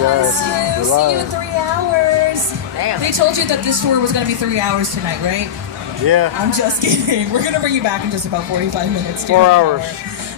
God. See you in 3 hours. Damn. They told you that this tour was going to be 3 hours tonight, right? Yeah. I'm just kidding. We're going to bring you back in just about 45 minutes. 4 hours.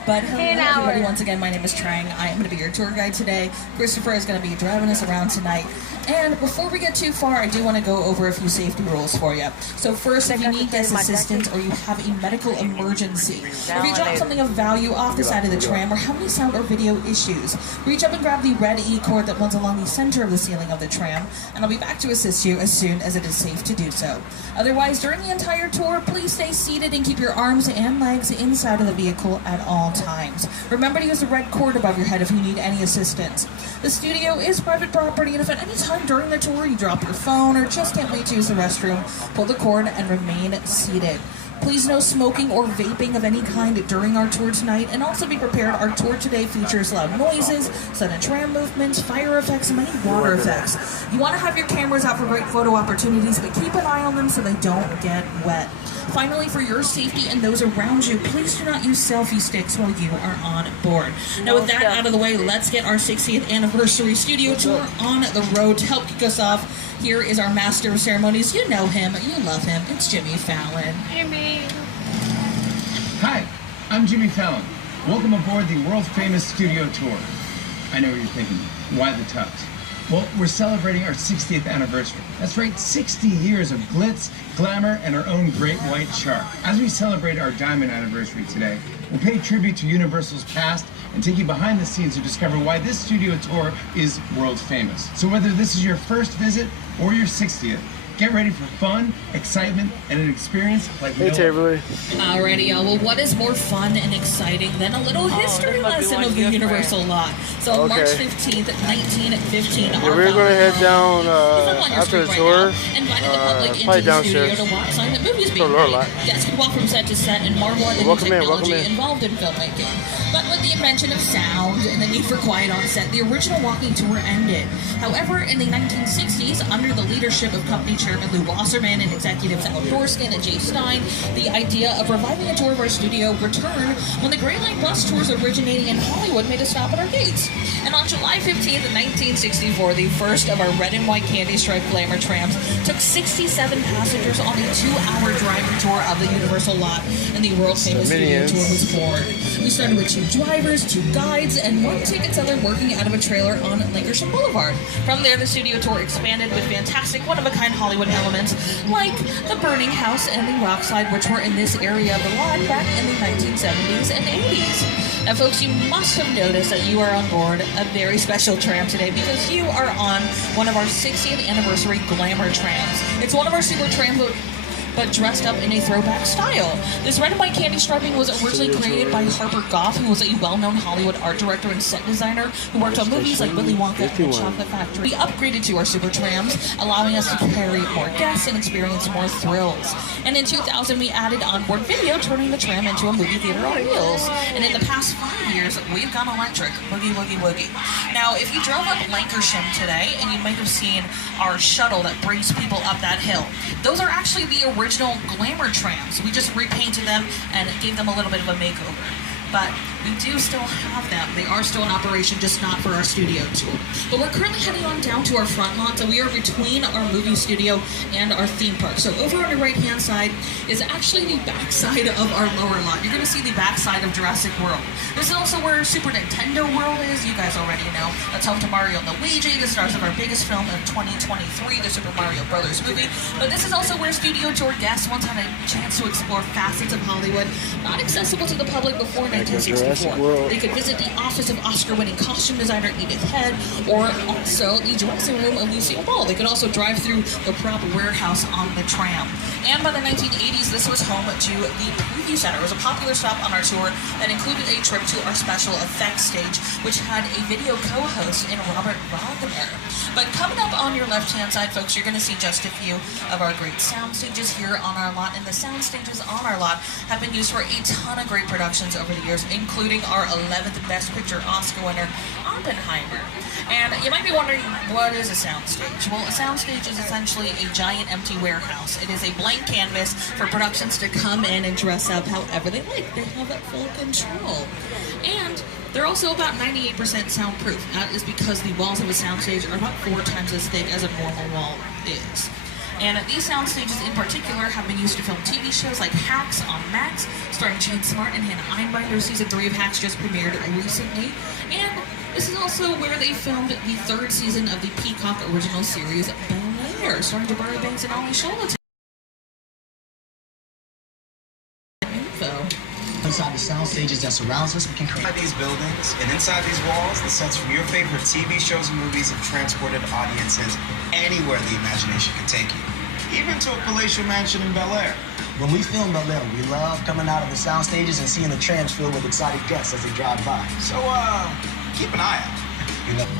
But hello, everybody. Once again, my name is Trang. I am going to be your tour guide today. Christopher is going to be driving us around tonight. And before we get too far, I do want to go over a few safety rules for you. So first, if you need guest assistance or you have a medical emergency, or if you drop something of value off the side of the tram, or have any sound or video issues, reach up and grab the red E-cord that runs along the center of the ceiling of the tram, and I'll be back to assist you as soon as it is safe to do so. Otherwise, during the entire tour, please stay seated and keep your arms and legs inside of the vehicle at all times. Remember to use the red cord above your head if you need any assistance. The studio is private property, and if at any time during the tour you drop your phone or just can't wait to use the restroom, pull the cord and remain seated. Please no smoking or vaping of any kind during our tour tonight, and also be prepared. Our tour today features loud noises, sudden tram movements, fire effects, and many water effects. You want to have your cameras out for great photo opportunities, but keep an eye on them so they don't get wet. Finally, for your safety and those around you, please do not use selfie sticks while you are on board. Now, with that out of the way, let's get our 60th anniversary studio tour on the road. To help kick us off, here is our master of ceremonies. You know him, you love him. It's Jimmy Fallon. Jimmy. Hi, I'm Jimmy Fallon. Welcome aboard the world-famous studio tour. I know what you're thinking. Why the tux? Well, we're celebrating our 60th anniversary. That's right, 60 years of glitz, glamour, and our own great white shark. As we celebrate our diamond anniversary today, we'll pay tribute to Universal's past and take you behind the scenes to discover why this studio tour is world famous. So whether this is your first visit or your 60th, get ready for fun, excitement, and an experience like no other. Alrighty, y'all. Well, what is more fun and exciting than a little history lesson of the Universal lot? So on March 15th, 1915, we're going to head down after the tour. Inviting the public probably into the downstairs. studio to watch sign that movies being made. Guests could walk from set to set and marvel at the new technology involved in filmmaking. But with the invention of sound and the need for quiet on set, the original walking tour ended. However, in the 1960s, under the leadership of company Chairman Lou Wasserman and executives Al Dorskin and Jay Stein, the idea of reviving a tour of our studio returned when the Gray Line bus tours originating in Hollywood made a stop at our gates. And on July 15th, 1964, the first of our red and white candy striped glamour trams took 67 passengers on a 2-hour driving tour of the Universal lot, and the world-famous studio tour was born. We started with 2 drivers, 2 guides, and 1 ticket seller working out of a trailer on Lankershim Boulevard. From there, the studio tour expanded with fantastic, one-of-a-kind Hollywood elements like the burning house and the rock slide, which were in this area of the lot back in the 1970s and 80s. Now, folks, you must have noticed that you are on board a very special tram today because you are on one of our 60th anniversary glamour trams. It's one of our super trams, but dressed up in a throwback style. This red and white candy striping was originally created by Harper Goff, who was a well-known Hollywood art director and set designer who worked on movies like Willy Wonka and the Chocolate Factory. We upgraded to our super trams, allowing us to carry more guests and experience more thrills. And in 2000, we added onboard video, turning the tram into a movie theater on wheels. And in the past 5 years, we've gone electric. Boogie, woogie, woogie. Now, if you drove up Lankershim today, and you might have seen our shuttle that brings people up that hill, those are actually the original glamour trams. We just repainted them and gave them a little bit of a makeover. But we do still have them. They are still in operation, just not for our studio tour. But we're currently heading on down to our front lot, so we are between our movie studio and our theme park. So over on the right-hand side is actually the back side of our lower lot. You're going to see the back side of Jurassic World. This is also where Super Nintendo World is. You guys already know. That's home to Mario and Luigi, the stars of our biggest film of 2023, the Super Mario Brothers movie. But this is also where studio tour guests once had a chance to explore facets of Hollywood not accessible to the public before 1964. They could visit the office of Oscar-winning costume designer Edith Head, or also the dressing room of Lucille Ball. They could also drive through the prop warehouse on the tram. And by the 1980s, this was home to the Preview Center. It was a popular stop on our tour that included a trip to our special effects stage, which had a video co-host in Robert Wagner. But coming up on your left-hand side, folks, you're going to see just a few of our great sound stages here on our lot. And the sound stages on our lot have been used for a ton of great productions over the years, including our 11th Best Picture Oscar winner, Oppenheimer. And you might be wondering, what is a soundstage? Well, a soundstage is essentially a giant empty warehouse. It is a blank canvas for productions to come in and dress up however they like. They have that full control. And They're also about 98% soundproof. That is because the walls of a soundstage are about 4 times as thick as a normal wall is. And these sound stages in particular have been used to film TV shows like Hacks on Max, starring Gene Smart and Hannah Einbinder. Season 3 of Hacks just premiered recently. And this is also where they filmed the 3rd season of the Peacock original series, Bel-Air, starring Jabari Banks and Ali Sholito. Inside the sound stages that surrounds us, we can create these buildings and inside these walls, the sets from your favorite TV shows and movies have transported audiences anywhere the imagination can take you, even to a palatial mansion in Bel-Air. When we film Bel-Air, we love coming out of the sound stages and seeing the trams filled with excited guests as they drive by. So, keep an eye out.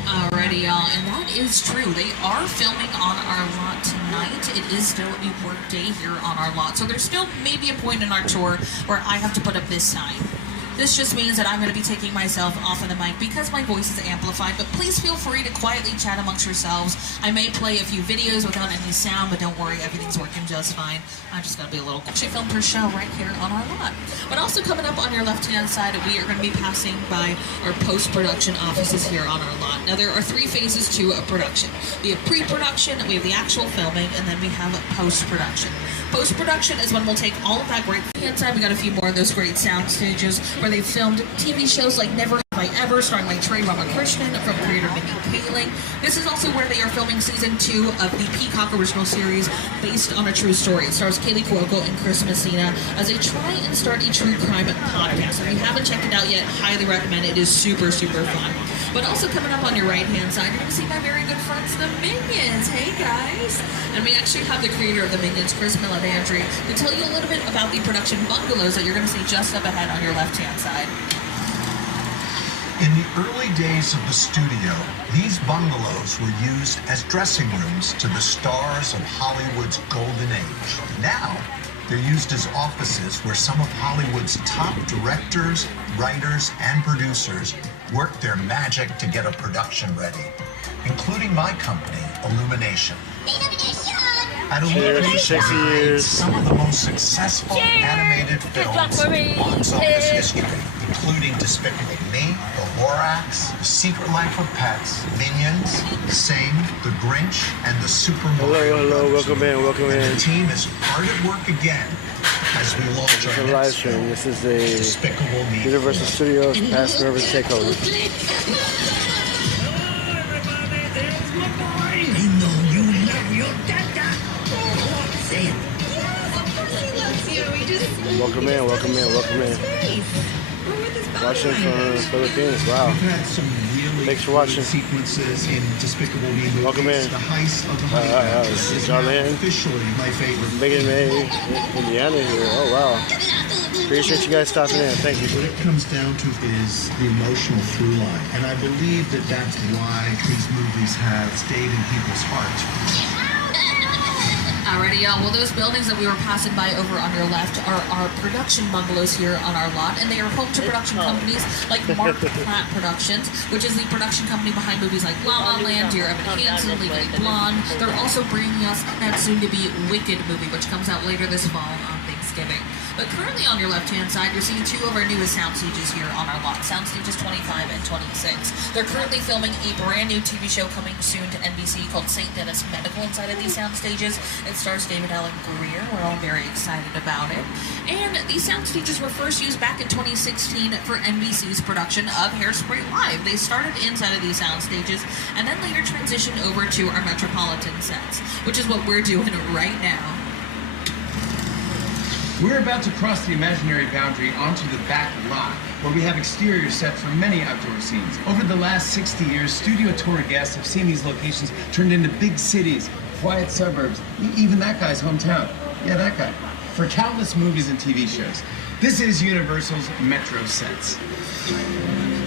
Alrighty, y'all, and that is true. They are filming on our lot tonight. It is still a work day here on our lot, so there's still maybe a point in our tour where I have to put up this sign. This just means that I'm going to be taking myself off of the mic because my voice is amplified, but please feel free to quietly chat amongst yourselves. I may play a few videos without any sound, but don't worry, everything's working just fine. I just got to be a little... She filmed her show right here on our lot. But also coming up on your left-hand side, we are going to be passing by our post-production offices here on our lot. Now, there are 3 phases to a production. We have pre-production, we have the actual filming, and then we have post-production. Post-production is when we'll take all of that great... Inside, we got a few more of those great sound stages where they filmed TV shows like Never Have I Ever, starring like Trey Ramakrishnan from creator Mindy Kaling. This is also where they are filming season 2 of the Peacock original series based on a true story. It stars Kaylee Cuoco and Chris Messina as they try and start a true crime podcast. If you haven't checked it out yet, highly recommend it. It is super, super fun. But also coming up on your right-hand side, you're going to see my very good friends, the Minions. Hey, guys. And we actually have the creator of the Minions, Chris Meledandri, to tell you a little bit about the production bungalows that you're going to see just up ahead on your left-hand side. In the early days of the studio, these bungalows were used as dressing rooms to the stars of Hollywood's golden age. Now, they're used as offices where some of Hollywood's top directors, writers, and producers work their magic to get a production ready, including my company, Illumination. At Illumination, some of the most successful animated films in box office history, including Despicable Me, The Lorax, The Secret Life of Pets, Minions, Sing, The Grinch, and The Super Mario Brothers. Welcome in, welcome in. And the team is hard at work again as we launch our live next stream. film, This is the Despicable Me. Universal Studios Past Forever Takeover. I know you love your dada. Say it. Welcome in, welcome in, welcome in. Watching from the Philippines, wow. We've had some really Thanks for watching. sequences in Despicable Me movies. Welcome in. The heist of the Honey Badger this is is now Darlene. officially my favorite. Megan May, Indiana here. Oh, wow. Appreciate you guys stopping in. Thank you. What it comes down to is the emotional through line. And I believe that that's why these movies have stayed in people's hearts. Alrighty, y'all. Well, those buildings that we were passing by over on your left are our production bungalows here on our lot, and they are home to production companies like Mark Platt Productions, which is the production company behind movies like La La Land, Dear Evan Hansen, Legally Blonde. They're also bringing us that soon-to-be Wicked movie, which comes out later this fall on Thanksgiving. But currently on your left-hand side, you're seeing 2 of our newest sound stages here on our lot, sound stages 25 and 26. They're currently filming a brand new TV show coming soon to NBC called St. Dennis Medical inside of these sound stages. It stars David Allen Greer. We're all very excited about it. And these sound stages were first used back in 2016 for NBC's production of Hairspray Live. They started inside of these sound stages and then later transitioned over to our Metropolitan sets, which is what we're doing right now. We're about to cross the imaginary boundary onto the back lot, where we have exterior sets for many outdoor scenes. Over the last 60 years, studio tour guests have seen these locations turned into big cities, quiet suburbs, even that guy's hometown. Yeah, that guy. For countless movies and TV shows. This is Universal's Metro Sets.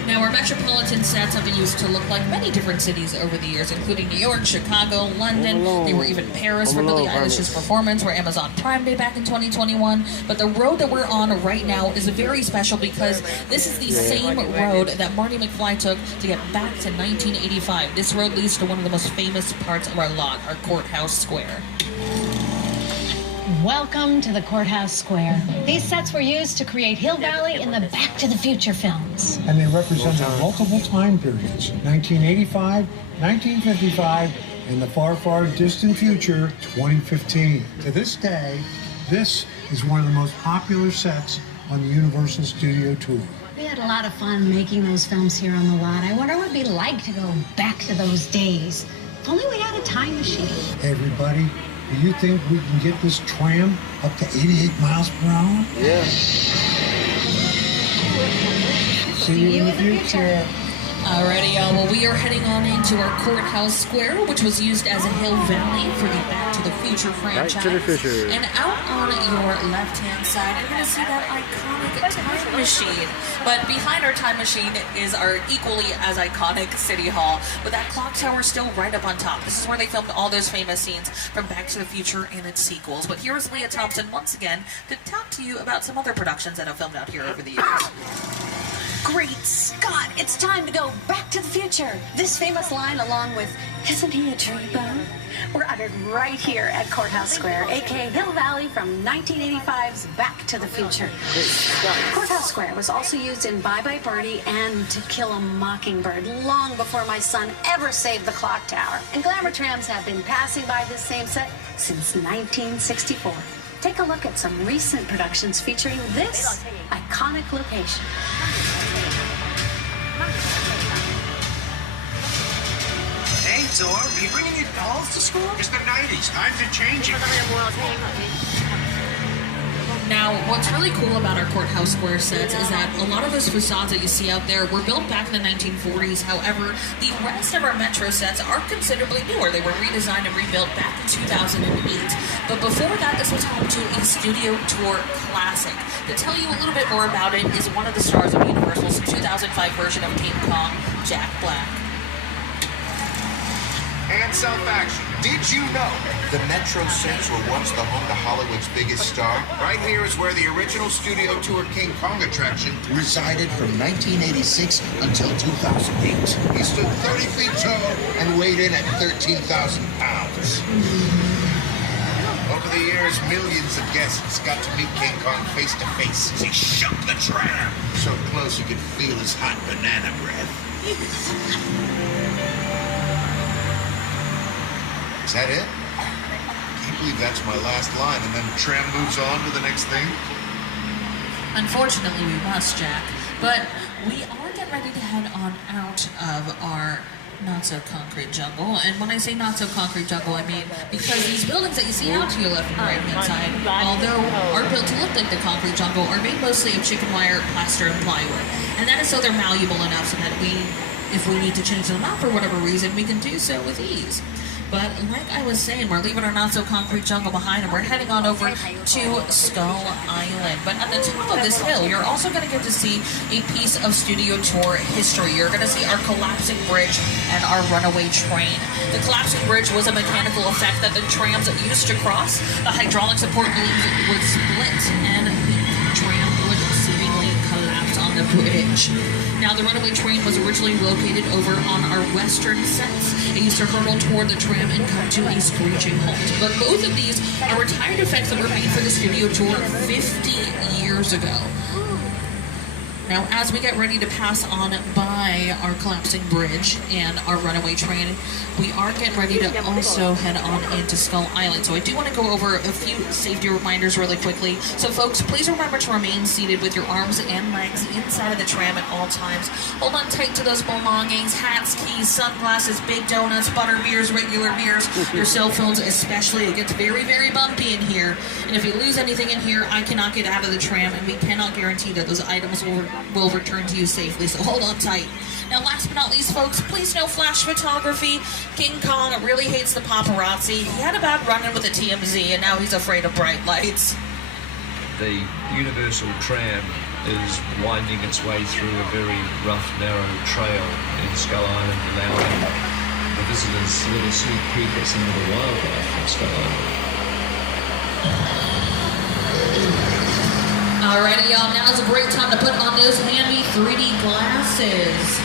Now, our Metropolitan sets have been used to look like many different cities over the years, including New York, Chicago, London. They were even Paris for Billie Eilish's performance, or Amazon Prime Day back in 2021. But the road that we're on right now is very special because this is the same road that Marty McFly took to get back to 1985. This road leads to one of the most famous parts of our lot, our Courthouse Square. Welcome to the Courthouse Square. These sets were used to create Hill Valley in the Back to the Future films. And they represented multiple time periods, 1985, 1955, and the far, far distant future, 2015. To this day, this is one of the most popular sets on the Universal Studio Tour. We had a lot of fun making those films here on the lot. I wonder what it'd be like to go back to those days. If only we had a time machine. Hey, everybody, do you think we can get this tram up to 88 miles per hour? Yeah. See you in the future. Alrighty, y'all. Well, we are heading on into our Courthouse Square, which was used as a Hill Valley for the Back to the Future franchise. Back to the Future. And out on your left-hand side, you're going to see that iconic time machine. But behind our time machine is our equally as iconic City Hall, with that clock tower still right up on top. This is where they filmed all those famous scenes from Back to the Future and its sequels. But here's Leah Thompson once again to talk to you about some other productions that have filmed out here over the years. Great Scott, it's time to go back to the future. This famous line, along with "Isn't he a dreamboat?" were uttered right here at Courthouse Square, aka Hill Valley, from 1985's Back to the Future. Courthouse Square was also used in Bye Bye Birdie and To Kill a Mockingbird long before my son ever saved the clock tower. And glamour trams have been passing by this same set since 1964. Take a look at some recent productions featuring this iconic location. Hey, Zor, are you bringing your dolls to school? It's the 90s. Times are changing. Now, what's really cool about our Courthouse Square sets is that a lot of those facades that you see out there were built back in the 1940s. However, the rest of our Metro sets are considerably newer. They were redesigned and rebuilt back in 2008. But before that, this was home to a studio tour classic. To tell you a little bit more about it is one of the stars of Universal's 2005 version of King Kong, Jack Black. And self-action. Did you know the Metro sets were once the home to Hollywood's biggest star? Right here is where the original studio tour King Kong attraction resided from 1986 until 2008. He stood 30 feet tall and weighed in at 13,000 pounds. Over the years, millions of guests got to meet King Kong face to face as he shook the tram. So close you could feel his hot banana breath. Is that it? Can't believe that's my last line, and then tram moves on to the next thing. Unfortunately, we must, Jack. But we are getting ready to head on out of our not-so-concrete jungle. And when I say not-so-concrete jungle, I mean because these buildings that you see out to your left and right-hand side, although are built to look like the concrete jungle, are made mostly of chicken wire, plaster, and plywood. And that is so they're malleable enough so that if we need to change them out for whatever reason, we can do so with ease. But like I was saying, we're leaving our not-so-concrete jungle behind and we're heading on over to Skull Island. But at the top of this hill, you're also going to get to see a piece of studio tour history. You're going to see our collapsing bridge and our runaway train. The collapsing bridge was a mechanical effect that the trams used to cross. The hydraulic support beams would split and the tram would seemingly collapse on the bridge. Now, the runaway train was originally located over on our western sets. It used to hurtle toward the tram and come to a screeching halt. But both of these are retired effects that were made for the studio tour 50 years ago. Now, as we get ready to pass on by our collapsing bridge and our runaway train, we are getting ready to also head on into Skull Island. So I do want to go over a few safety reminders really quickly. So folks, please remember to remain seated with your arms and legs inside of the tram at all times. Hold on tight to those belongings, hats, keys, sunglasses, big donuts, butter beers, regular beers, your cell phones especially. It gets very, very bumpy in here. And if you lose anything in here, I cannot get out of the tram, and we cannot guarantee that those items will return to you safely, so hold on tight. Now, last but not least, folks, please no flash photography. King Kong really hates the paparazzi. He had a bad run-in with the TMZ, and now he's afraid of bright lights. The Universal tram is winding its way through a very rough, narrow trail in Skull Island, allowing the visitors a little sneak peek at some of the wildlife in Skull Island. Alrighty, y'all, now's a great time to put on those handy 3D glasses.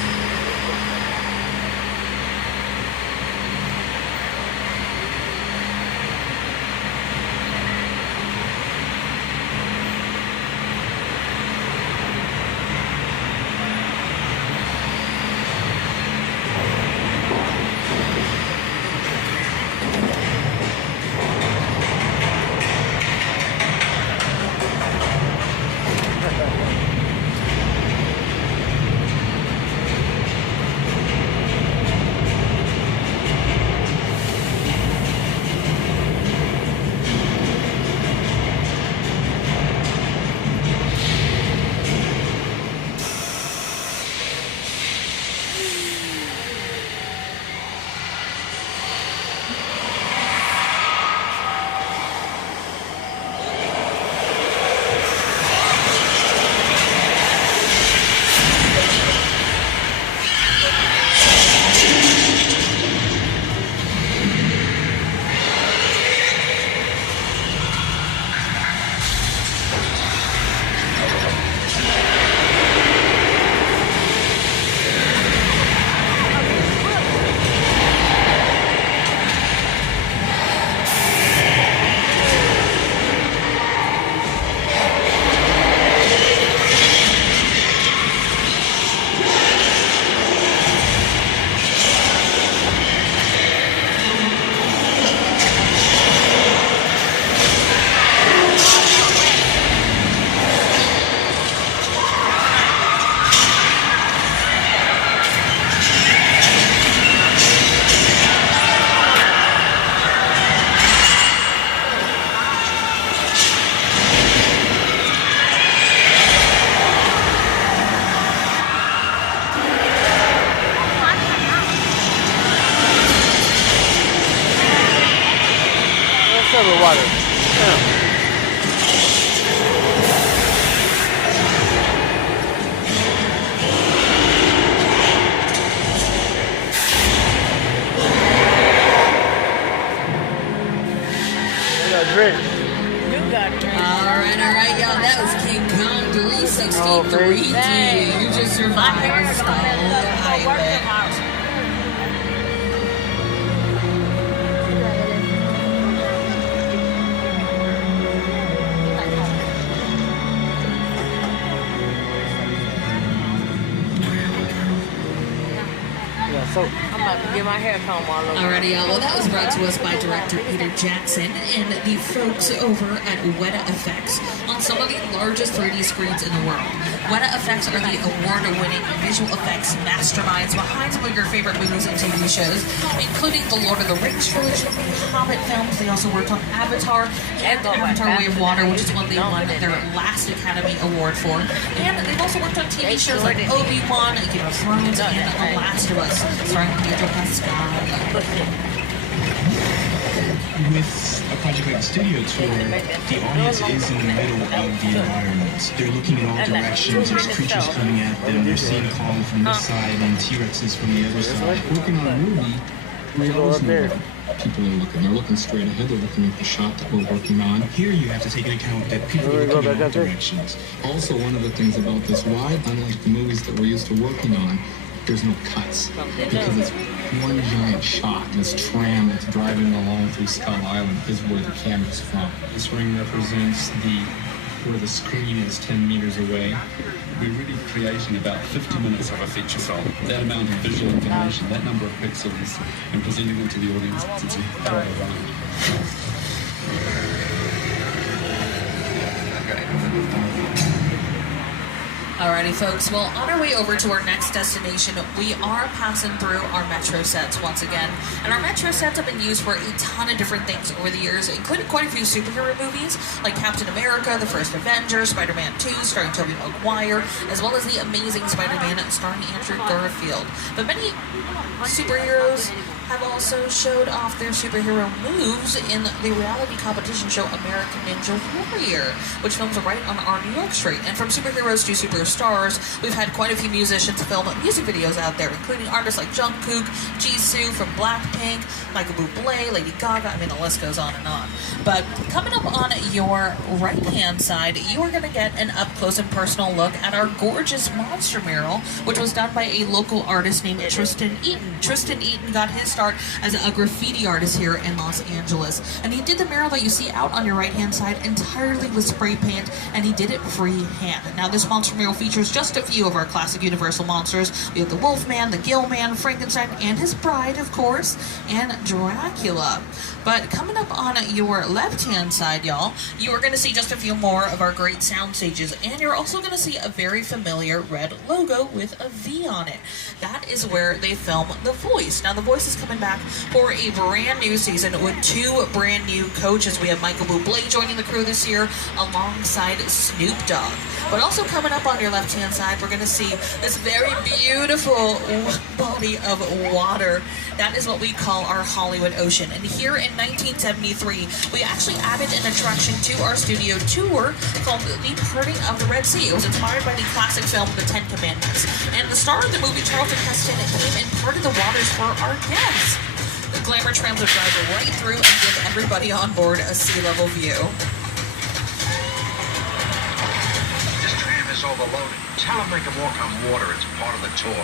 of water. Yeah. Drink. You got drink. Alright, y'all. That was King Kong 363D. You just survived the island. I'm about to get my hair comb all over. Alrighty, y'all. Well, that was brought to us by director Peter Jackson and the folks over at Weta Effects on some of the largest 3D screens in the world. Weta Effects are the award-winning visual effects masterminds behind some of your favorite movies and TV shows, including the Lord of the Rings trilogy, Hobbit films. They also worked on Avatar and Avatar: Way of Water, which is one they won their last Academy Award for. And they've also worked on TV shows like Obi-Wan, Game of Thrones, and The Last of Us, starring Pedro Pascal. With a project like the studio tour, the audience is in the middle of the environment. They're looking in all directions. There's creatures coming at them. They're seeing Kong from this side and T-Rexes from the other side. Working on a movie, we always know people are looking. They're looking straight ahead. They're looking at the shot that we're working on. Here you have to take into account that people are looking in all directions. Also, one of the things about this ride, unlike the movies that we're used to working on, there's no cuts because it's one giant shot. This tram that's driving along through Skull Island is where the camera's from. This ring represents where the screen is 10 meters away. We're really creating about 50 minutes of a feature film. That amount of visual information, that number of pixels, and presenting them to the audience, it's a hell of a ride. Alrighty, folks. Well, on our way over to our next destination, we are passing through our Metro sets once again. And our Metro sets have been used for a ton of different things over the years, including quite a few superhero movies, like Captain America, The First Avenger, Spider-Man 2, starring Tobey Maguire, as well as The Amazing Spider-Man, starring Andrew Garfield. But many superheroes have also showed off their superhero moves in the reality competition show American Ninja Warrior, which films right on our New York street. And from superheroes to superstars, we've had quite a few musicians film music videos out there, including artists like Jungkook, Jisoo from Blackpink, Michael Bublé, Lady Gaga. I mean, the list goes on and on. But coming up on your right-hand side, you are going to get an up-close and personal look at our gorgeous monster mural, which was done by a local artist named Tristan Eaton. Tristan Eaton got his start as a graffiti artist here in Los Angeles, and he did the mural that you see out on your right-hand side entirely with spray paint, and he did it freehand. Now, this monster mural features just a few of our classic Universal monsters. We have the Wolfman, the Gillman, Frankenstein, and his bride, of course, and Dracula. But coming up on your left-hand side, y'all, you are going to see just a few more of our great sound stages, and you're also going to see a very familiar red logo with a V on it. That is where they film The Voice. Now, The Voice is coming back for a brand new season with 2 brand new coaches. We have Michael Bublé joining the crew this year alongside Snoop Dogg. But also coming up on your left-hand side, we're going to see this very beautiful body of water. That is what we call our Hollywood Ocean. And here in 1973, we actually added an attraction to our studio tour called The Parting of the Red Sea. It was inspired by the classic film The Ten Commandments. And the star of the movie, Charlton Heston, came and parted the waters for our guests. The glamour trams would drive right through and give everybody on board a sea-level view. This tram is overloaded. Tell them they can walk on water. It's part of the tour.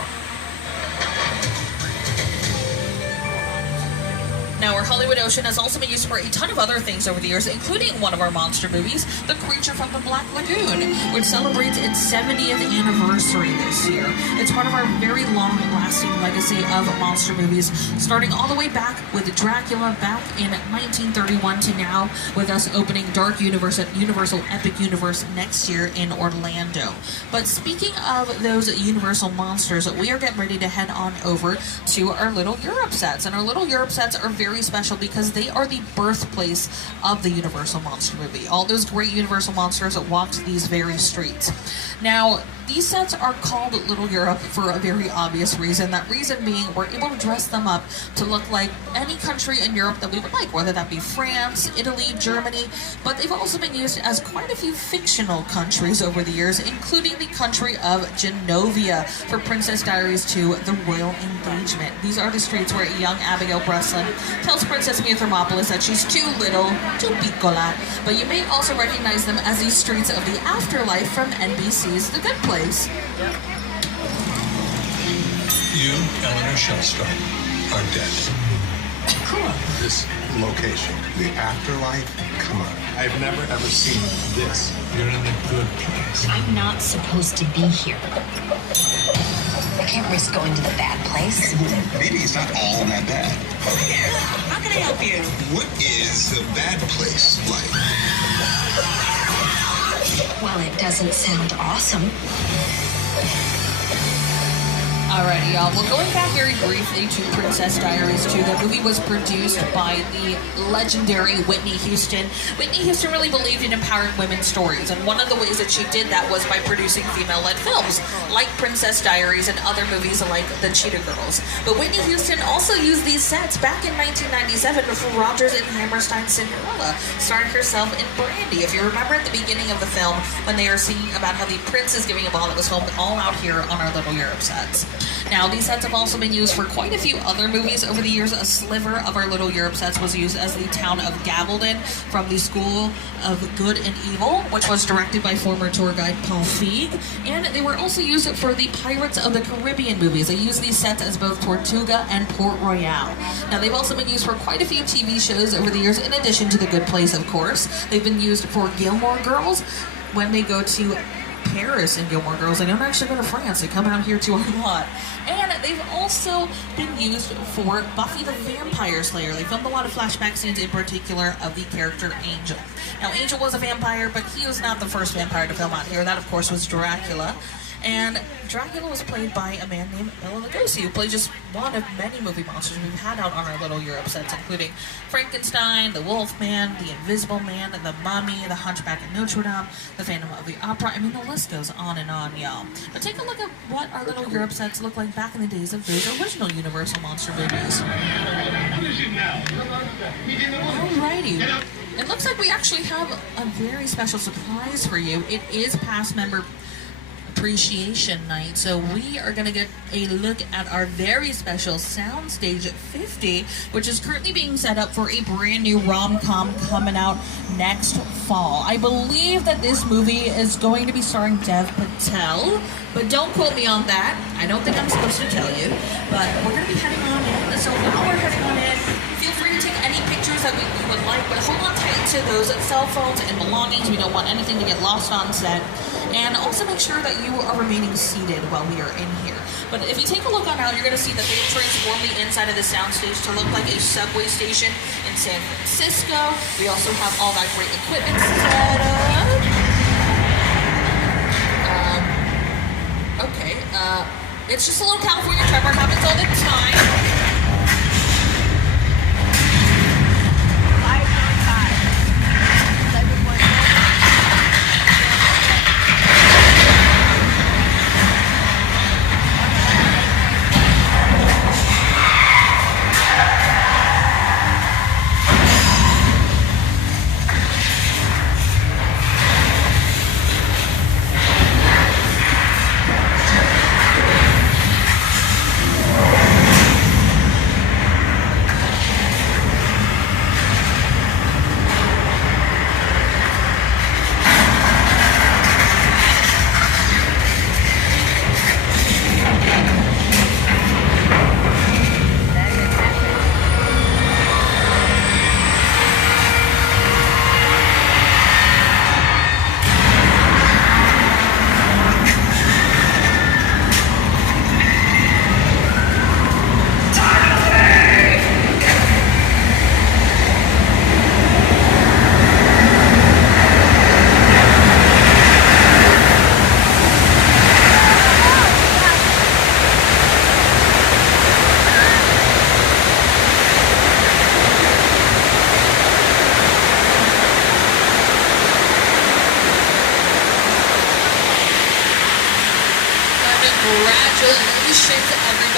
Now, our Hollywood Ocean has also been used for a ton of other things over the years, including one of our monster movies, The Creature from the Black Lagoon, which celebrates its 70th anniversary this year. It's part of our very long-lasting legacy of monster movies, starting all the way back with Dracula back in 1931 to now, with us opening Dark Universe at Universal Epic Universe next year in Orlando. But speaking of those Universal monsters, we are getting ready to head on over to our Little Europe sets, and our Little Europe sets are very special special because they are the birthplace of the Universal Monster movie. All those great Universal monsters walked these very streets. Now, these sets are called Little Europe for a very obvious reason. That reason being, we're able to dress them up to look like any country in Europe that we would like, whether that be France, Italy, Germany, but they've also been used as quite a few fictional countries over the years, including the country of Genovia for Princess Diaries 2, The Royal Engagement. These are the streets where young Abigail Breslin tells Princess Mia Thermopolis that she's too little, too piccola, but you may also recognize them as the streets of the afterlife from NBC's The Good Place. You, Eleanor Shellstrop, are dead. Cool. This location, the afterlife, come on. I've never ever seen this. You're in the good place. I'm not supposed to be here. I can't risk going to the bad place. Maybe it's not all that bad. How can I help you? What is the bad place like? Well, it doesn't sound awesome. Alrighty, y'all. Well, going back very briefly to Princess Diaries 2, the movie was produced by the legendary Whitney Houston. Whitney Houston really believed in empowering women's stories, and one of the ways that she did that was by producing female-led films, like Princess Diaries and other movies like The Cheetah Girls. But Whitney Houston also used these sets back in 1997 for Rodgers and Hammerstein's Cinderella, starring herself in Brandy. If you remember at the beginning of the film, when they are singing about how the prince is giving a ball, that was filmed all out here on our Little Europe sets. Now, these sets have also been used for quite a few other movies over the years. A sliver of our Little Europe sets was used as the town of Gabaldon from the School of Good and Evil, which was directed by former tour guide Paul Feig. And they were also used for the Pirates of the Caribbean movies. They used these sets as both Tortuga and Port Royal. Now, they've also been used for quite a few TV shows over the years, in addition to The Good Place, of course. They've been used for Gilmore Girls when they go to Paris in Gilmore Girls. They don't actually go to France. They come out here to our lot. And they've also been used for Buffy the Vampire Slayer. They filmed a lot of flashback scenes, in particular of the character Angel. Now, Angel was a vampire, but he was not the first vampire to film out here. That, of course, was Dracula. And Dracula was played by a man named Bela Lugosi, who played just one of many movie monsters we've had out on our Little Europe sets, including Frankenstein, the Wolfman, the Invisible Man, the Mummy, the Hunchback of Notre Dame, the Phantom of the Opera. I mean, the list goes on, y'all. But take a look at what our Little Europe sets look like back in the days of those original Universal Monster movies. Alrighty. It looks like we actually have a very special surprise for you. It is past member appreciation night, so we are going to get a look at our very special Soundstage 50, which is currently being set up for a brand new rom-com coming out next fall. I believe that this movie is going to be starring Dev Patel, but don't quote me on that. I don't think I'm supposed to tell you, but we're going to be heading on in. So while we're heading on in, feel free to take any pictures that we would like, but hold on tight to those cell phones and belongings. We don't want anything to get lost on set. And also make sure that you are remaining seated while we are in here. But if you take a look on out, you're going to see that they've transformed the inside of the soundstage to look like a subway station in San Francisco. We also have all that great equipment set up. Okay, it's just a little California tremor, happens all the time.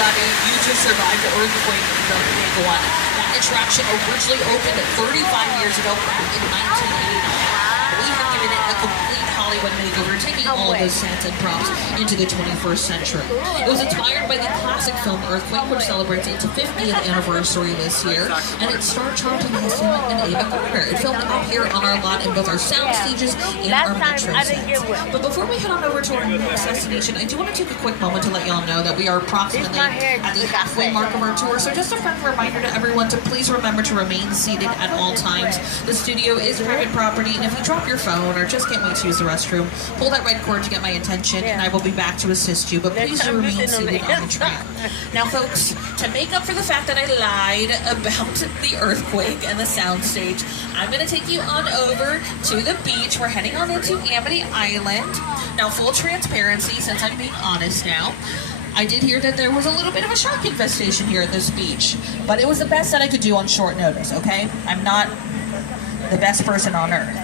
everybody. You just survived the earthquake in the big one. That attraction originally opened 35 years ago, back in 1989. We have given it a complete Hollywood makeover, taking all of those sets and props into the 21st century. It was inspired by the classic film Earthquake, which celebrates its 50th anniversary this year, and it starred Charlton Heston and Ava Gardner. It filmed up here on our lot in both our sound stages and our metro sets. But before we head on over to our next destination, I do want to take a quick moment to let y'all know that we are approximately at the halfway mark of our tour, so just a friendly reminder to everyone to please remember to remain seated at all times. The studio is private property, and if you drop your phone or just can't wait to use the restroom, pull that red cord to get my attention, and I will be back to assist you, but please do remain seated on the track. Now, folks, to make up for the fact that I lied about the earthquake and the soundstage, I'm going to take you on over to the beach. We're heading on into Amity Island. Now, full transparency, since I'm being honest now, I did hear that there was a little bit of a shark infestation here at this beach, but it was the best that I could do on short notice, okay? I'm not the best person on earth.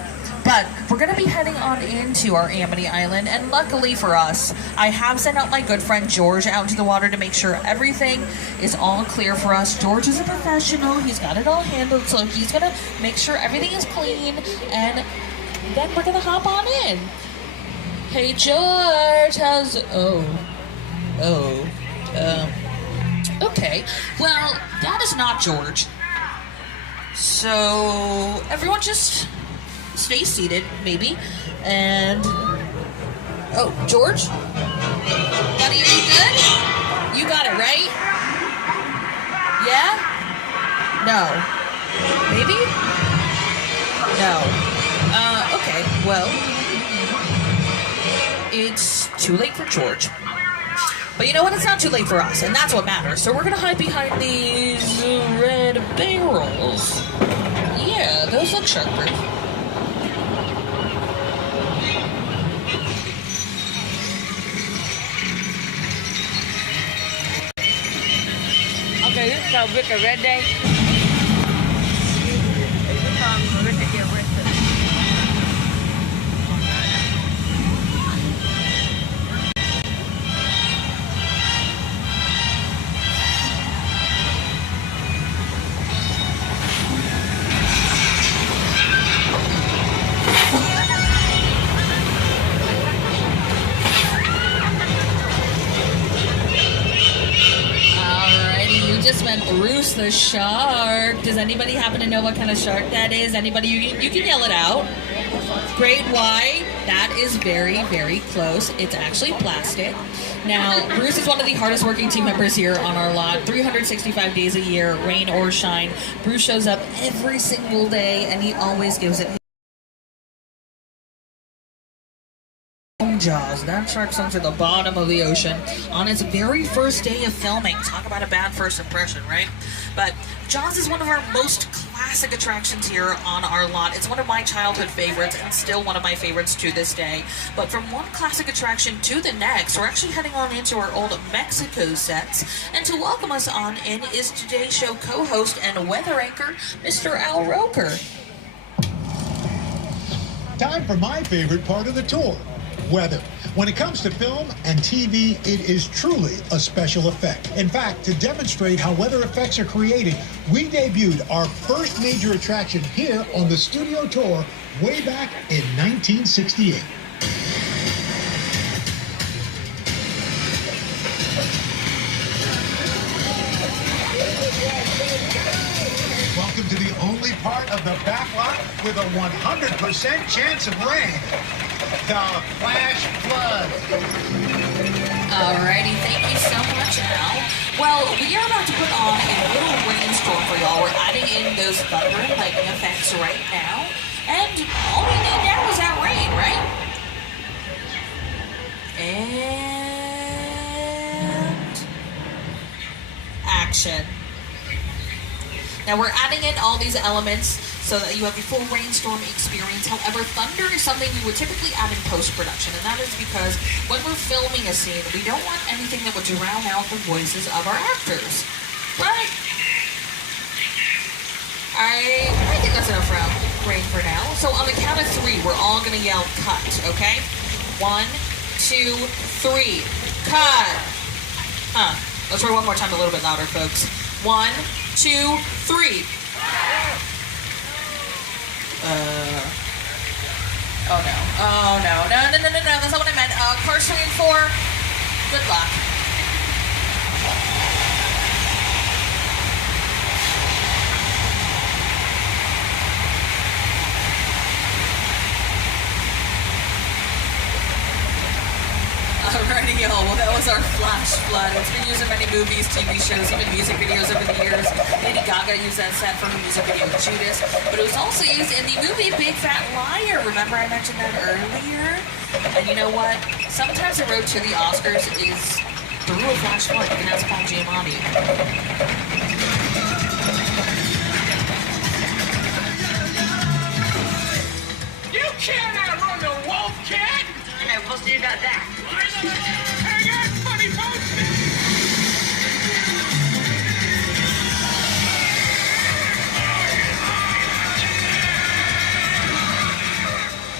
But we're going to be heading on into our Amity Island, and luckily for us, I have sent out my good friend George out into the water to make sure everything is all clear for us. George is a professional. He's got it all handled, so he's going to make sure everything is clean, and then we're going to hop on in. Hey, George, how's... okay. Well, that is not George. So, everyone just... stay seated, maybe, and... Oh, George? Buddy, are you good? You got it, right? Yeah? No. Maybe? No. Okay, well... It's too late for George. But you know what? It's not too late for us, and that's what matters. So we're gonna hide behind these red barrels. Yeah, those look sharper. Okay, this is called Rick a Red Day. Just met Bruce the shark. Does anybody happen to know what kind of shark that is? Anybody? You can yell it out. Grade Y. That is very, very close. It's actually plastic. Now, Bruce is one of the hardest working team members here on our lot. 365 days a year, rain or shine. Bruce shows up every single day, and he always gives it Jaws. That shark sunk to the bottom of the ocean on its very first day of filming. Talk about a bad first impression, right? But Jaws is one of our most classic attractions here on our lot. It's one of my childhood favorites and still one of my favorites to this day. But from one classic attraction to the next, we're actually heading on into our old Mexico sets. And to welcome us on in is today's show co-host and weather anchor, Mr. Al Roker. Time for my favorite part of the tour. Weather. When it comes to film and TV, it is truly a special effect. In fact, to demonstrate how weather effects are created, we debuted our first major attraction here on the studio tour way back in 1968. Welcome to the only part of the back lot with a 100% chance of rain. The flash flood. Alrighty, thank you so much, Al. Well, we are about to put on a little rainstorm for y'all. We're adding in those thunder and lightning effects right now. And all we need now is that rain, right? And... action. Now we're adding in all these elements so that you have the full rainstorm experience. However, thunder is something we would typically add in post-production, and that is because when we're filming a scene, we don't want anything that would drown out the voices of our actors. But I think that's enough rain for now. So on the count of 3, we're all gonna yell cut, okay? 1, 2, 3, cut. Let's try one more time, a little bit louder, folks. 1, 2, 3. Oh no. Oh no. No. That's not what I meant. Car swinging 4. Good luck. Alrighty, y'all. Well, that was our flash flood. It's been used in many movies, TV shows, even music videos over the years. Lady Gaga used that set from a music video with Judas, but it was also used in the movie Big Fat Liar. Remember I mentioned that earlier? And you know what? Sometimes the road to the Oscars is through a flash flood. You can ask Paul Giamatti. You cannot run the wolf, kid! I know, we'll see about that. Hang on, funny folks!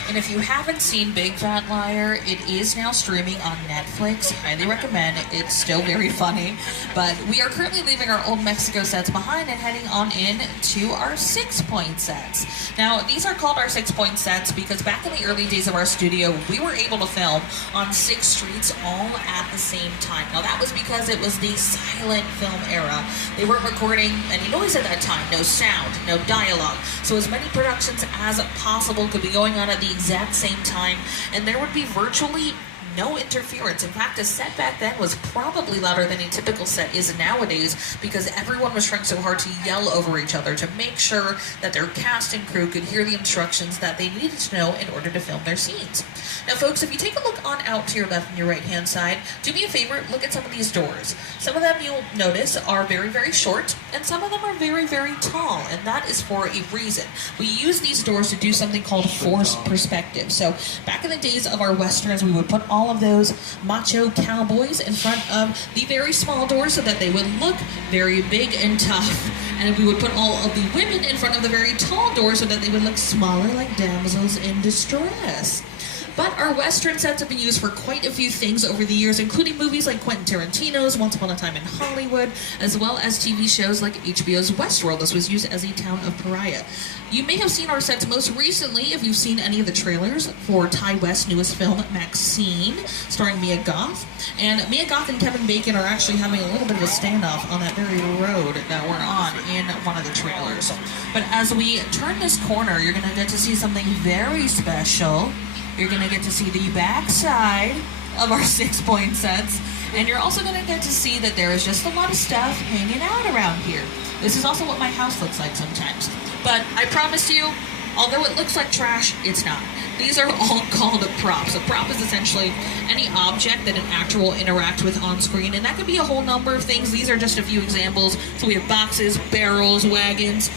And if you haven't seen Big Fat Liar, it is now streaming on Netflix. Highly recommend. It's still very funny. But we are currently leaving our old Mexico sets behind and heading on in to our 6-point sets. Now, these are called our 6-point sets because back in the early days of our studio, we were able to film on 6 streets all at the same time. Now, that was because it was the silent film era. They weren't recording any noise at that time. No sound, no dialogue. So as many productions as possible could be going on at the exact same time, and there would be virtually no interference. In fact, a set back then was probably louder than a typical set is nowadays because everyone was trying so hard to yell over each other to make sure that their cast and crew could hear the instructions that they needed to know in order to film their scenes. Now, folks, if you take a look on out to your left and your right-hand side, do me a favor, look at some of these doors. Some of them you'll notice are very, very short, and some of them are very, very tall, and that is for a reason. We use these doors to do something called forced perspective. So back in the days of our westerns, we would put all of those macho cowboys in front of the very small doors so that they would look very big and tough. And we would put all of the women in front of the very tall doors so that they would look smaller, like damsels in distress. But our Western sets have been used for quite a few things over the years, including movies like Quentin Tarantino's Once Upon a Time in Hollywood, as well as TV shows like HBO's Westworld. This was used as a town of pariah. You may have seen our sets most recently if you've seen any of the trailers for Ty West's newest film, Maxine, starring Mia Goth. And Mia Goth and Kevin Bacon are actually having a little bit of a standoff on that very road that we're on in one of the trailers. But as we turn this corner, you're going to get to see something very special. You're going to get to see the backside of our 6-point sets, and you're also going to get to see that there is just a lot of stuff hanging out around here. This is also what my house looks like sometimes. But I promise you, although it looks like trash, it's not. These are all called props. A prop is essentially any object that an actor will interact with on screen, and that could be a whole number of things. These are just a few examples. So we have boxes, barrels, wagons,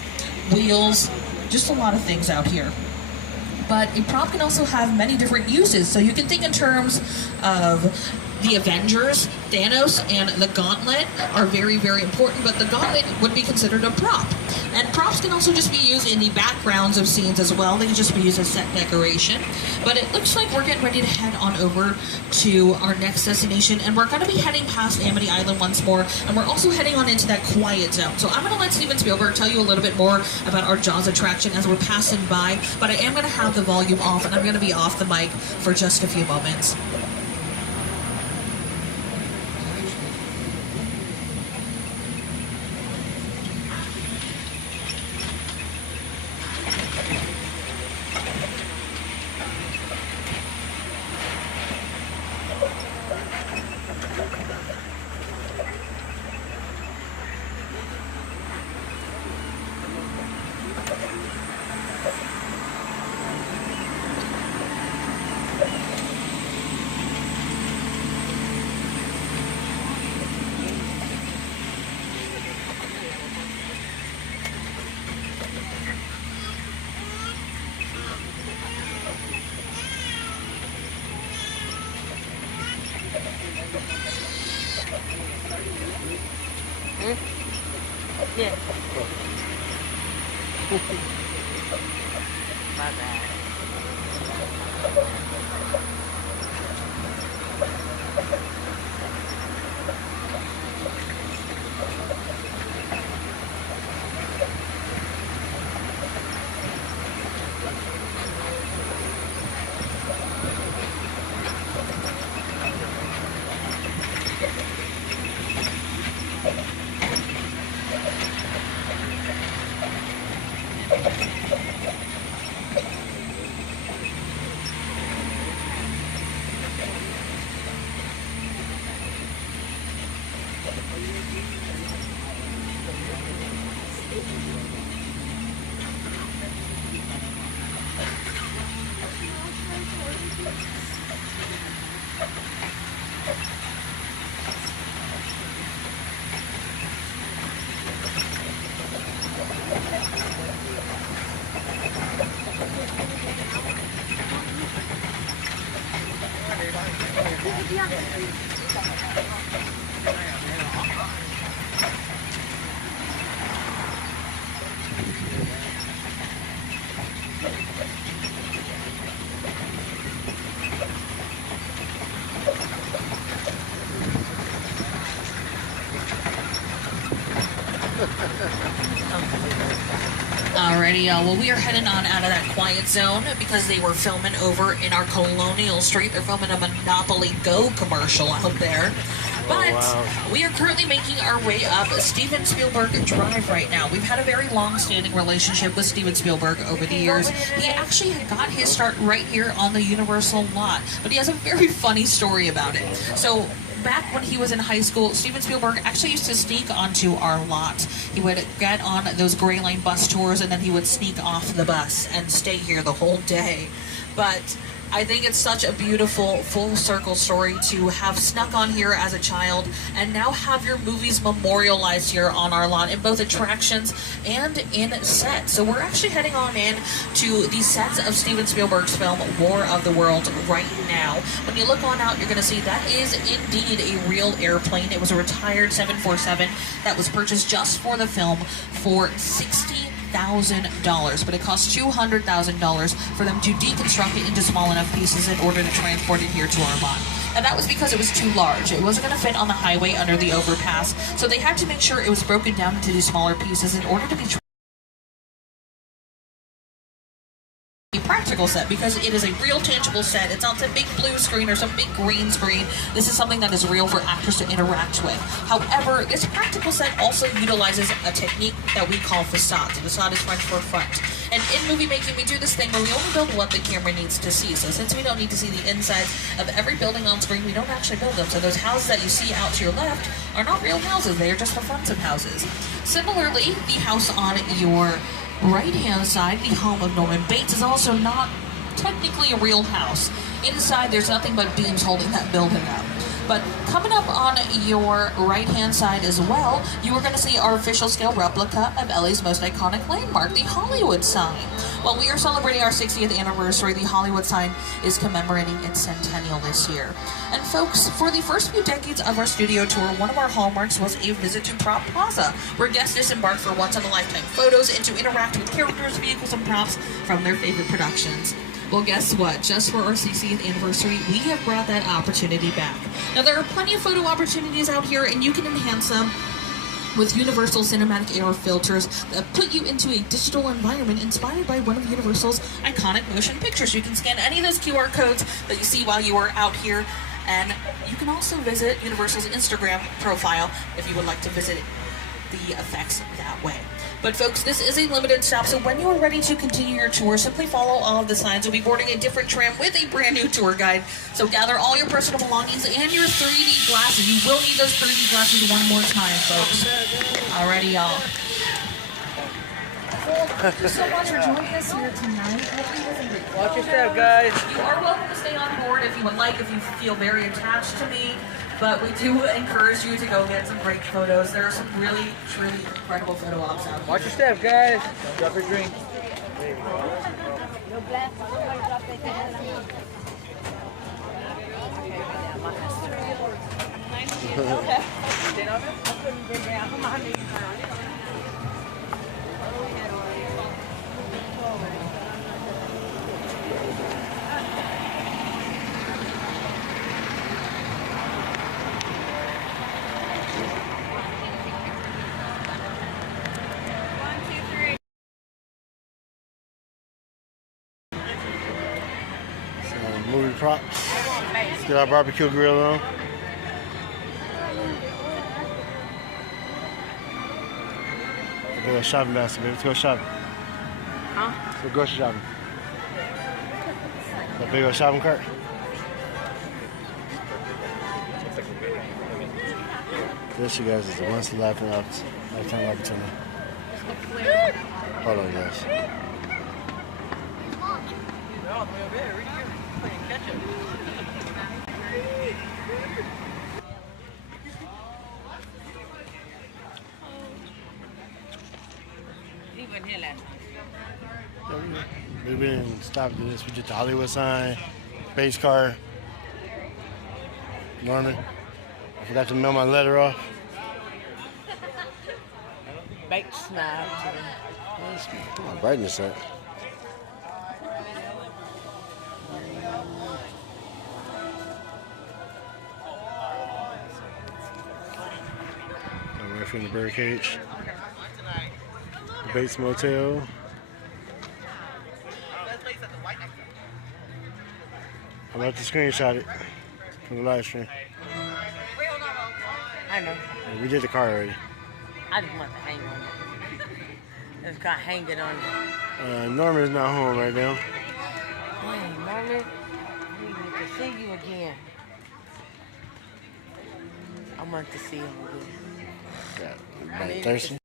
wheels, just a lot of things out here. But a prop can also have many different uses. So you can think in terms of the Avengers. Thanos and the Gauntlet are very, very important, but the Gauntlet would be considered a prop. And props can also just be used in the backgrounds of scenes as well. They can just be used as set decoration. But it looks like we're getting ready to head on over to our next destination, and we're going to be heading past Amity Island once more, and we're also heading on into that quiet zone. So I'm going to let Steven Spielberg tell you a little bit more about our Jaws attraction as we're passing by, but I am going to have the volume off, and I'm going to be off the mic for just a few moments. Yeah. My bad. Alrighty, y'all. Well, we are heading on out of that quiet zone because they were filming over in our Colonial Street. They're filming a Monopoly Go commercial out there. But we are currently making our way up Steven Spielberg Drive right now. We've had a very long-standing relationship with Steven Spielberg over the years. He actually got his start right here on the Universal lot, but he has a very funny story about it. So back when he was in high school, Steven Spielberg actually used to sneak onto our lot. He would get on those Gray Line bus tours, and then he would sneak off the bus and stay here the whole day. But I think it's such a beautiful full circle story to have snuck on here as a child and now have your movies memorialized here on our lot in both attractions and in sets. So we're actually heading on in to the sets of Steven Spielberg's film War of the Worlds right now. When you look on out, you're going to see that is indeed a real airplane. It was a retired 747 that was purchased just for the film for $60,000, but it cost $200,000 for them to deconstruct it into small enough pieces in order to transport it here to our lot. And that was because it was too large. It wasn't going to fit on the highway under the overpass, so they had to make sure it was broken down into these smaller pieces in order to be a practical set, because it is a real tangible set. It's not some big blue screen or some big green screen. This is something that is real for actors to interact with. However, this practical set also utilizes a technique that we call facade. The facade is French for front. And in movie making, we do this thing where we only build what the camera needs to see. So since we don't need to see the insides of every building on screen, we don't actually build them. So those houses that you see out to your left are not real houses. They are just the fronts of houses. Similarly, the house on your right-hand side, the home of Norman Bates, is also not technically a real house. Inside, there's nothing but beams holding that building up. But coming up on your right-hand side as well, you are going to see our official scale replica of LA's most iconic landmark, the Hollywood sign. While we are celebrating our 60th anniversary, the Hollywood sign is commemorating its centennial this year. And folks, for the first few decades of our studio tour, one of our hallmarks was a visit to Prop Plaza, where guests disembarked for once-in-a-lifetime photos and to interact with characters, vehicles, and props from their favorite productions. Well, guess what? Just for our 60th anniversary, we have brought that opportunity back. Now, there are plenty of photo opportunities out here, and you can enhance them with Universal Cinematic AR filters that put you into a digital environment inspired by one of Universal's iconic motion pictures. You can scan any of those QR codes that you see while you are out here, and you can also visit Universal's Instagram profile if you would like to visit the effects that way. But folks, this is a limited stop, so when you are ready to continue your tour, simply follow all of the signs. You'll be boarding a different tram with a brand new tour guide. So gather all your personal belongings and your 3D glasses. You will need those 3D glasses one more time, folks. Alrighty, y'all. Thank you so much for joining us here tonight. Watch your step, guys. You are welcome to stay on board if you would like, if you feel very attached to me. But we do encourage you to go get some great photos. There are some really, truly incredible photo ops out here. Watch your step, guys. Don't drop your drink. props. Let's get our barbecue grill on. Let's go shopping basket, baby. Let's go shopping. Huh? Let's go grocery shopping. That big old shopping cart. This, you guys, is a once in a lifetime opportunity. Hold on, guys. We didn't stop doing this. We did the Hollywood sign, base car. Norman. I forgot to mail my letter off. Baked snap. My brightness up. I'm right from the birdcage. The Bates Motel. I'm about to screenshot it from the live stream. I know. Yeah, we did the car already. I just want to hang on it. Just got hang it on it. Norman's not home right now. Hey, Norman, we need to see you again. I want to see him again. About thirsty?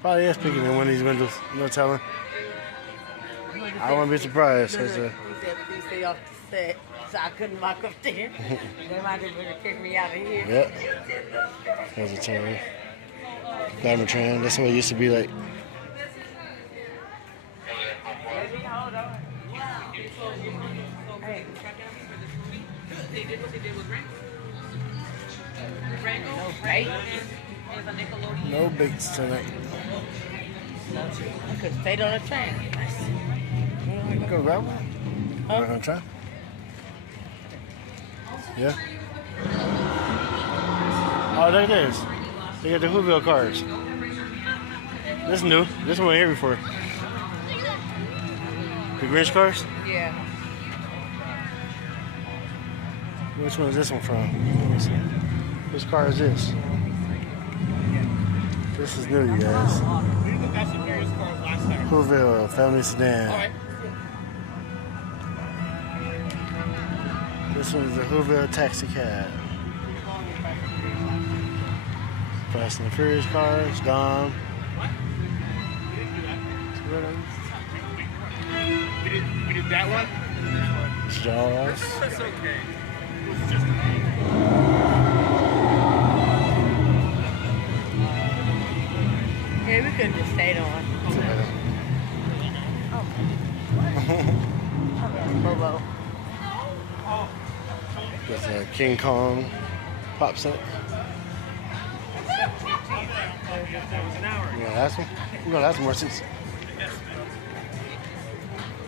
Probably is peeking in one of these windows. No telling. I wouldn't be surprised. He said, please stay off the set, so I couldn't walk up there. They might have been kick me out of here. Yep. There's a turn. Diamond Tran. That's what it used to be like. No baits tonight. I could have stayed on the train. You go grab one? We're gonna try. Yeah. Oh, there it is. They got the Whoville cars. This is new. This one here before. The Grinch cars? Yeah. Which one is this one from? Which car is this? This is new, you guys. Whoville family sedan. This one is the Whoville taxi cab. Fast and the Furious cars, Dom. We did that one? Jaws. That's okay. Yeah, we could have just stayed on. Bobo. There's a King Kong pop set. You gonna ask him? We're gonna ask him more seats.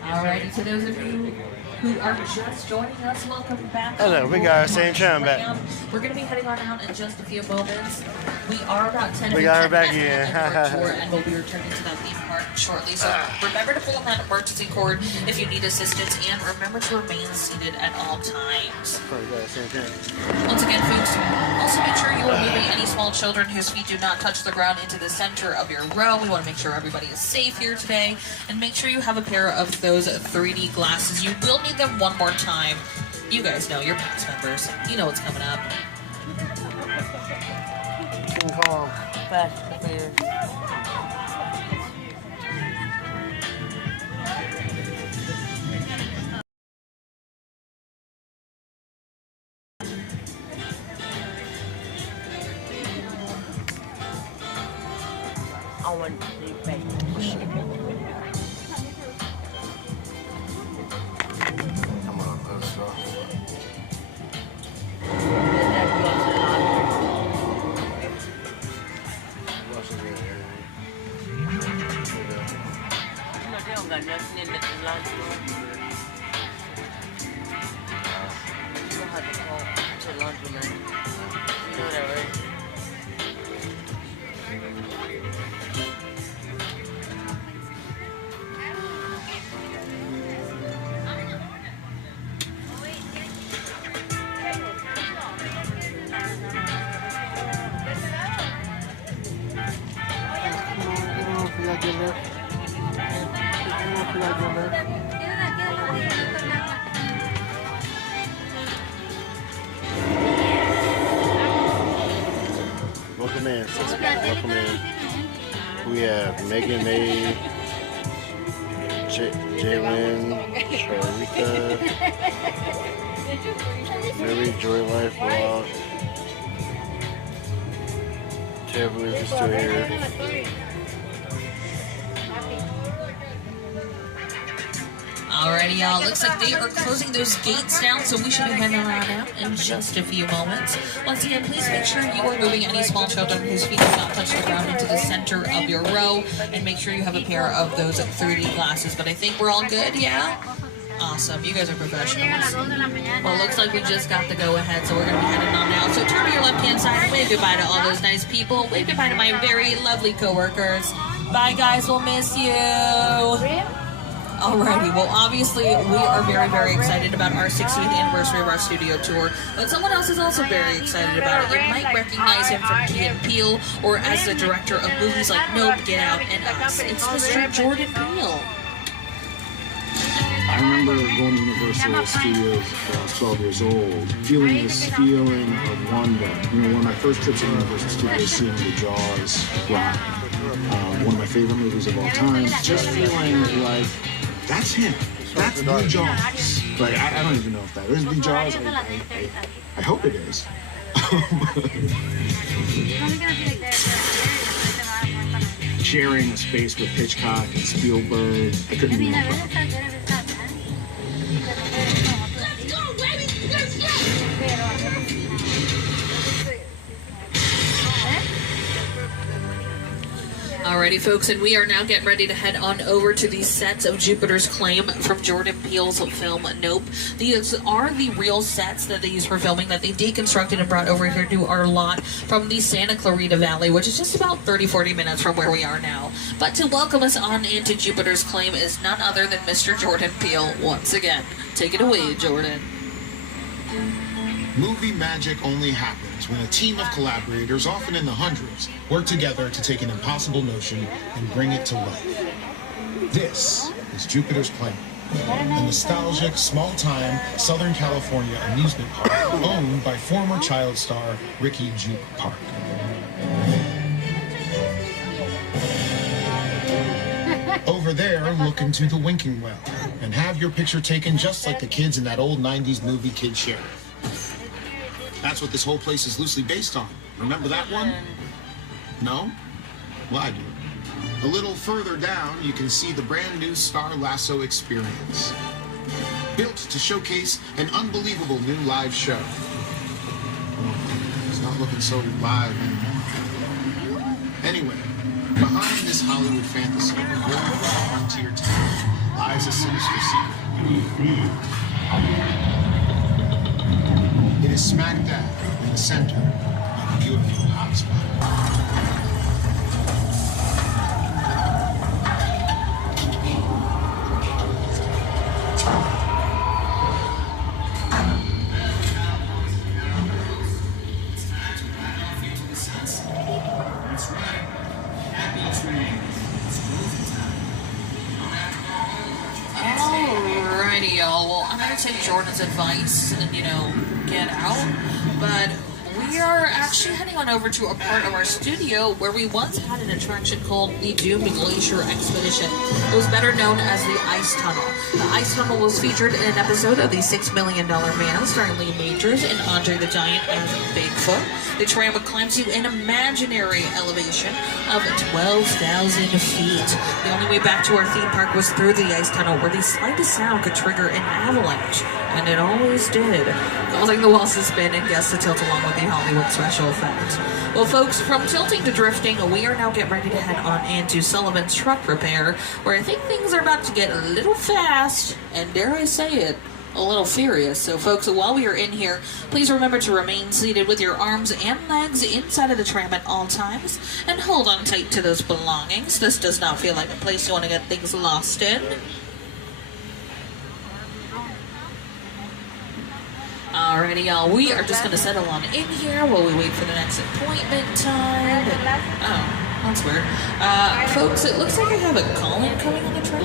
Alrighty, to those of you who are just joining us, welcome back. Hello, we got our same channel back. We're going to be heading on out in just a few moments. We are about 10 We got her back again. and we'll be returning to that theme park shortly. So remember to pull on that emergency cord if you need assistance, and remember to remain seated at all times. Once again, folks, also make sure you are moving any small children whose feet do not touch the ground into the center of your row. We want to make sure everybody is safe here today, and make sure you have a pair of those 3D glasses. You will need them one more time. You guys know, you're past members. You know what's coming up. King Kong. Fast and Furious. I want to see face. Come on, let's go. They don't got nothing in the lunch room. You don't have to go to lunch room. You know that, Welcome in. 6 people. Welcome in. We have Megan May, Jalen, Sharika, Mary Joy Life Vlog. Can't believe he's still here. Alrighty, y'all. Looks like they are closing those gates down, so we should be heading around out in just a few moments. Once again, please make sure you are moving any small children whose feet have not touched the ground into the center of your row, and make sure you have a pair of those 3D glasses. But I think we're all good, yeah? Awesome. You guys are professionals. Well, looks like we just got the go-ahead, so we're going to be heading on now. So turn to your left-hand side and wave goodbye to all those nice people. Wave goodbye to my very lovely coworkers. Bye, guys. We'll miss you. Alrighty, well obviously we are very, very excited about our 60th anniversary of our studio tour, but someone else is also very excited about it. You might recognize him from Key and Peele, or as the director of movies like Nope, Get Out, and Us. It's Mr. Jordan Peele. I remember going to Universal Studios when I was 12 years old, feeling this feeling of wonder. You know, one of my first trips to Universal Studios, seeing the Jaws ride, one of my favorite movies of all time, just feeling like, that's him. That's the Jaws. Like, I don't even know if that is the Jaws. I hope it is. Sharing a space with Hitchcock and Spielberg, I couldn't be more proud. Alrighty, folks, and we are now getting ready to head on over to the sets of Jupiter's Claim from Jordan Peele's film Nope. These are the real sets that they used for filming that they deconstructed and brought over here to our lot from the Santa Clarita Valley, which is just about 30-40 minutes from where we are now. But to welcome us on into Jupiter's Claim is none other than Mr. Jordan Peele once again. Take it away, Jordan. Movie magic only happens when a team of collaborators, often in the hundreds, work together to take an impossible notion and bring it to life. This is Jupiter's Claim, a nostalgic, small-time Southern California amusement park owned by former child star Ricky Jupe Park. Over there, look into the winking well and have your picture taken just like the kids in that old 90s movie Kid Sheriff. That's what this whole place is loosely based on. Remember that one? No? Well, I do. A little further down, you can see the brand new Star Lasso experience. Built to showcase an unbelievable new live show. It's not looking so live anymore. Anyway, behind this Hollywood fantasy of a real frontier town lies a sinister secret. It is smack dab in the center of the UFO hotspot. Alrighty, y'all. Well, I'm gonna take Jordan's advice and, get out, but we are actually heading on over to a part of our studio where we once had an attraction called the Doomed Glacier Expedition. It was better known as the Ice Tunnel. The Ice Tunnel was featured in an episode of The $6 Million Man starring Lee Majors and Andre the Giant as Bigfoot. The tram would climb to an imaginary elevation of 12,000 feet. The only way back to our theme park was through the ice tunnel, where the slightest sound could trigger an avalanche, and it always did, causing the walls to spin and guests to tilt along with the Hollywood special effect. Well, folks, from tilting to drifting, we are now getting ready to head on into Sullivan's Truck Repair, where I think things are about to get a little fast, and dare I say it, a little furious. So folks, while we are in here, please remember to remain seated with your arms and legs inside of the tram at all times, and hold on tight to those belongings. This does not feel like a place you want to get things lost in. Alrighty, y'all, we are just going to settle on in here while we wait for the next appointment time. Oh, that's weird. Folks, it looks like I have a call-in coming on the train.